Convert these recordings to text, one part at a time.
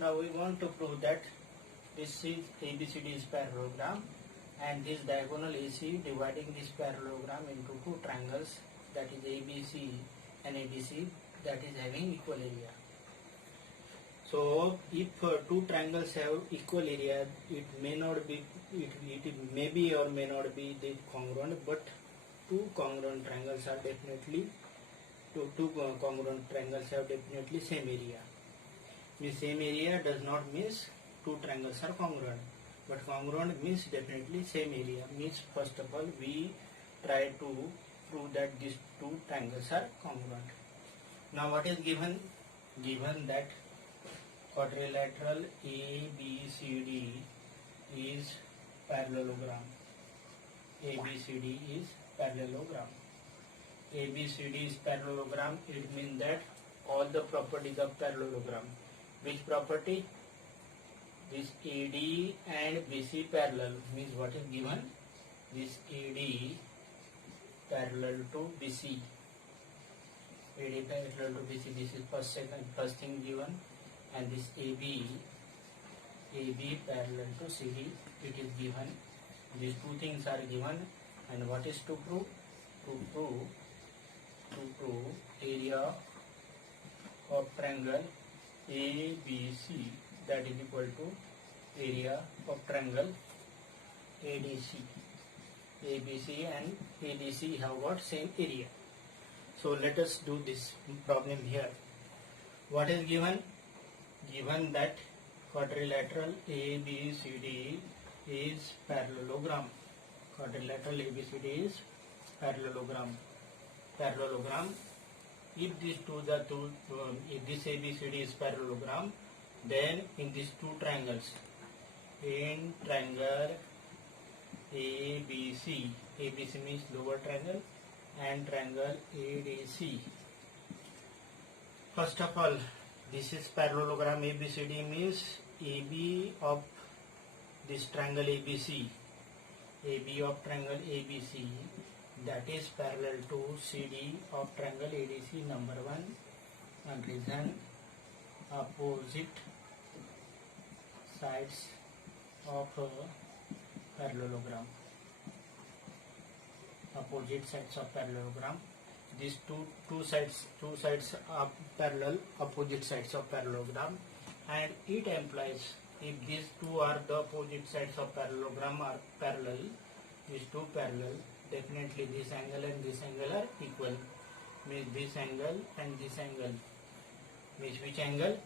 Now we want to prove that this is ABCD is parallelogram and this diagonal AC dividing this parallelogram into two triangles, that is ABC and ABC, that is having equal area. So if two triangles have equal area, it may not be, it may be or may not be the congruent, but two congruent triangles are definitely, two congruent triangles have definitely same area. The same area does not means two triangles are congruent, but congruent means definitely same area. Means first of all we try to prove that these two triangles are congruent. Now what is given? Given that quadrilateral ABCD is parallelogram. ABCD is parallelogram. ABCD is parallelogram. It means that all the properties of parallelogram. Which property? This AD and BC parallel means what is given? This AD parallel to BC. AD parallel to BC. This is first thing given, and this AB parallel to CD. It is given. These two things are given, and what is to prove? To prove area of triangle ABC, that is equal to area of triangle ADC. ABC and ADC have got same area. So let us do this problem here. What is given? Given that quadrilateral ABCD is parallelogram. Quadrilateral ABCD is parallelogram. Parallelogram. If these if this ABCD is parallelogram, then in these two triangles, in triangle ABC, ABC means lower triangle, and triangle ADC. First of all, this is parallelogram ABCD means AB of this triangle ABC, AB of triangle ABC, that is parallel to CD of triangle ADC, number 1, and reason opposite sides of parallelogram. Opposite sides of parallelogram. These two sides are parallel, opposite sides of parallelogram, and it implies if these two are the opposite sides of parallelogram are parallel, these two parallel, definitely this angle and this angle are equal. Means this angle and this angle. Means which angle?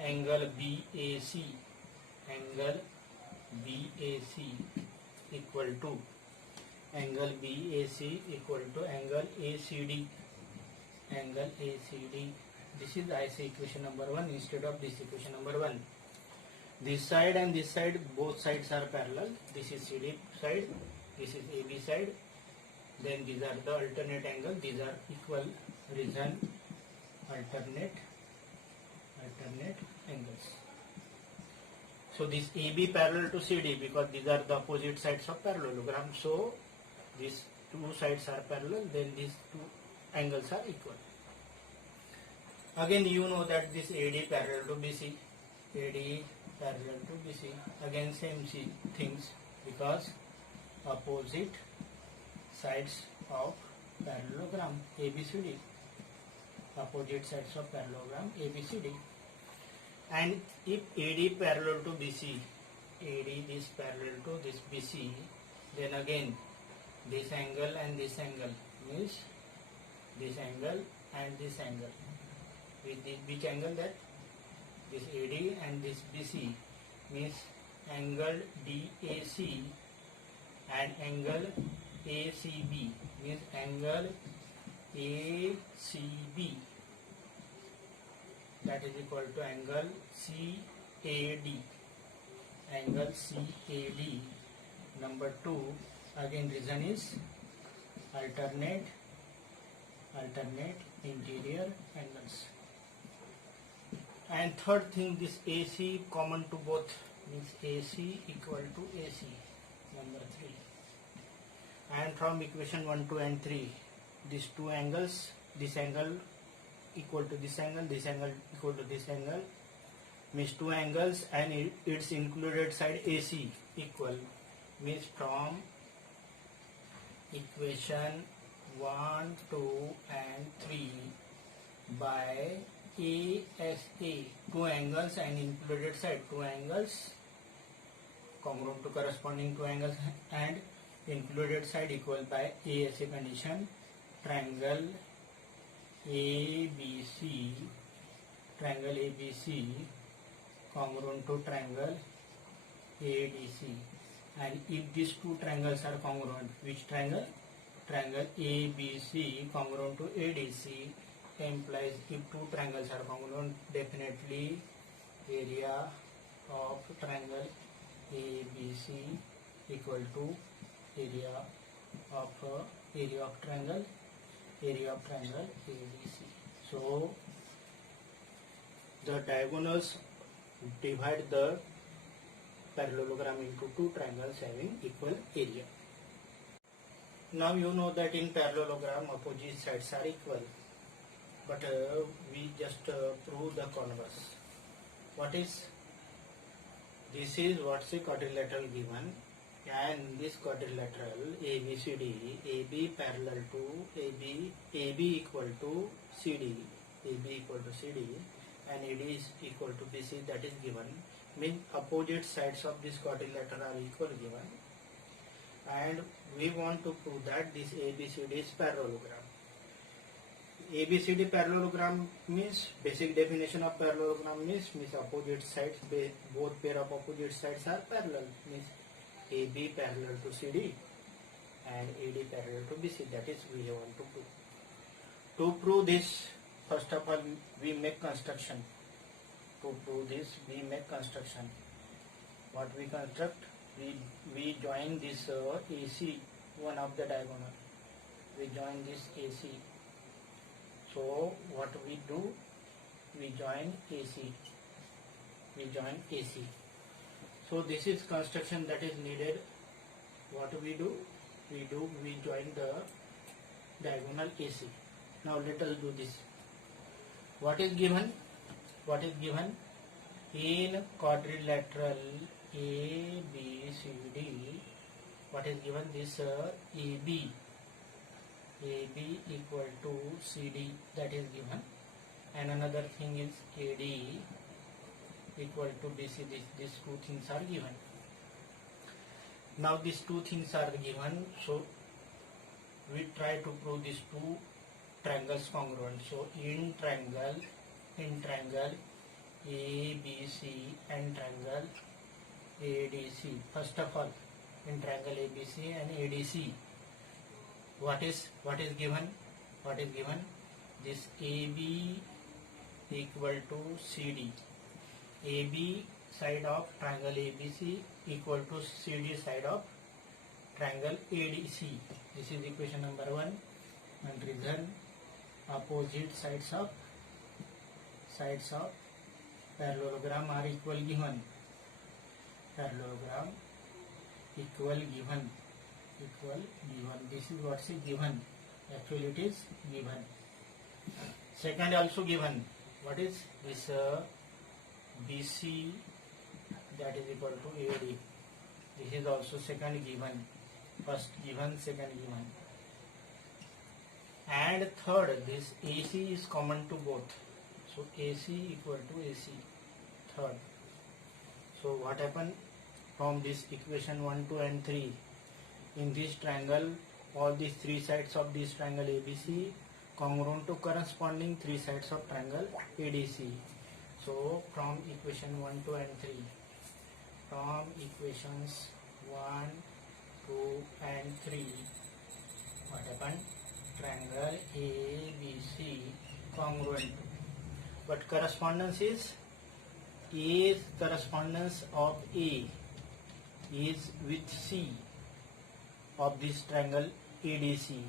Angle BAC. Angle BAC equal to angle BAC equal to angle ACD. Angle ACD. This is IC equation number 1 instead of this equation number 1. This side and this side, both sides are parallel. This is CD side, this is AB side. Then these are the alternate angle. These are equal. Reason alternate angles. So this AB parallel to CD because these are the opposite sides of parallelogram. So these two sides are parallel. Then these two angles are equal. Again, you know that this AD parallel to BC. AD parallel to BC. Again, same things because opposite sides of parallelogram ABCD. Opposite sides of parallelogram ABCD. And if AD parallel to BC, AD is parallel to this BC, then again this angle and this angle means this angle and this angle. With this, which angle that? This AD and this BC means angle DAC and angle ACB means angle ACB, that is equal to angle CAD. Angle CAD. Number 2, again reason is alternate interior angles. And third thing, this AC common to both means AC equal to AC. Number 3. And from equation 1, 2 and 3, these two angles, this angle equal to this angle equal to this angle, means two angles and its included side AC equal, means from equation 1, 2 and 3 by ASA, two angles and included side, two angles congruent to corresponding two angles and included side equal by ASA condition, triangle ABC congruent to triangle ADC. And if these two triangles are congruent, which triangle? Triangle ABC congruent to ADC implies if two triangles are congruent, definitely area of triangle ABC equal to area of triangle ABC. So the diagonals divide the parallelogram into two triangles having equal area. Now you know that in parallelogram opposite sides are equal, but we just prove the converse. What is this? Is what's a quadrilateral given, and this quadrilateral ABCD, AB parallel to AB equal to CD, and AD is equal to BC, that is given. Means opposite sides of this quadrilateral are equal given, and we want to prove that this ABCD is parallelogram. ABCD parallelogram means, basic definition of parallelogram means opposite sides, both pair of opposite sides are parallel, means AB parallel to CD and AD parallel to BC, that is we want to prove. To prove this, first of all we make construction. To prove this we make construction. What we construct? We join this AC, one of the diagonal. We join this AC. So what we do? We join AC. So this is construction that is needed. What we do? We join the diagonal AC. Now let us do this. What is given? In quadrilateral ABCD, what is given? This AB equal to CD, that is given, and another thing is AD equal to BC. These two things are given. Now these two things are given, so we try to prove these two triangles congruent. So in triangle ABC and triangle ADC. First of all, in triangle ABC and ADC, what is given? This AB equal to CD. AB side of triangle ABC equal to CD side of triangle ADC. This is equation number 1. And reason, opposite sides of parallelogram are equal given. This is what's given. Actually it is given. Second also given. What is this? BC, that is equal to AD. This is also second given. First given, second given. And third, this AC is common to both. So AC equal to AC. Third. So what happened? From this equation 1, 2 and 3, in this triangle, all these three sides of this triangle ABC congruent to corresponding three sides of triangle ADC. So from equation 1, 2 and 3, from equations 1, 2 and 3, what happened? Triangle ABC congruent. But correspondence is correspondence of A is with C of this triangle ADC,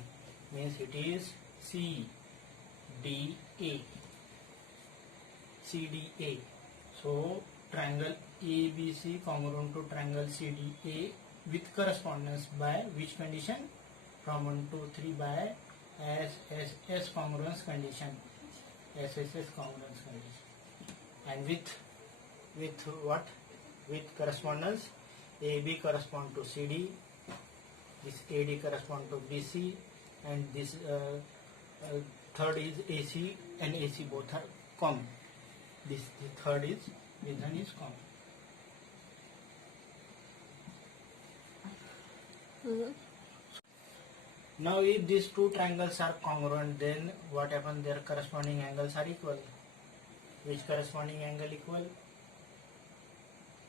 means it is CDA. So triangle ABC congruent to triangle CDA with correspondence by which condition? From 1 to 3 by SSS congruence condition. And with with what? With correspondence. AB correspond to CD, this AD correspond to BC, and this third is AC, and AC both are common. This the third is reason is common. Now if these two triangles are congruent, then what happens? Their corresponding angles are equal. Which corresponding angle equal?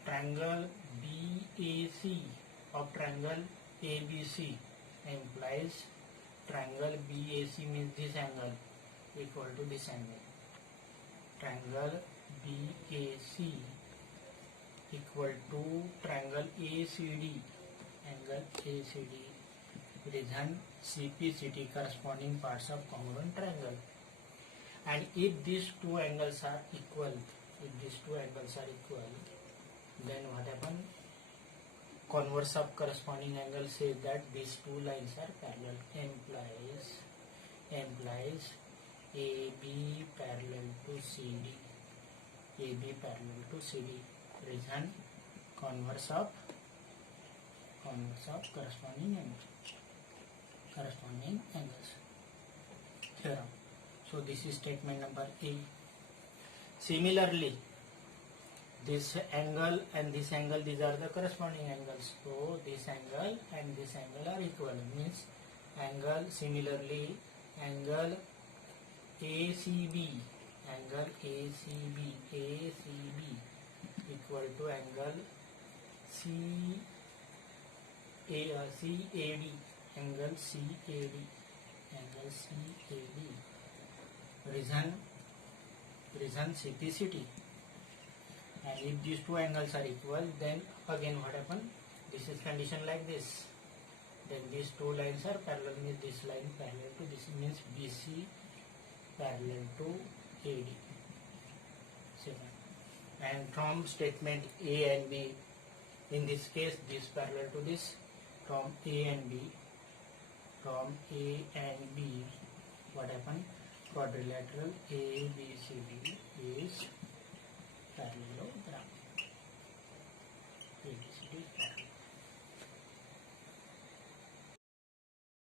Triangle BAC of triangle ABC implies triangle BAC means this angle equal to this angle. Triangle BAC equal to triangle ACD, angle ACD. Reason CPCT corresponding parts of congruent triangle. And if these two angles are equal, then what happen? Converse of corresponding angle says that these two lines are parallel, implies AB parallel to CD, AB parallel to CD. Reason converse of corresponding angles. Theorem. So this is statement number A. Similarly, this angle and this angle, these are the corresponding angles. So this angle and this angle are equal. Means angle, similarly angle ACB equal to angle CAD, angle CAD. Reason CPCT. And if these two angles are equal, then again what happen? This is condition like this. Then these two lines are parallel, means this line parallel to this, means BC parallel to AD. Second. And from statement A and B, in this case this parallel to this, from A and B, what happened? Quadrilateral ABCD is parallelogram.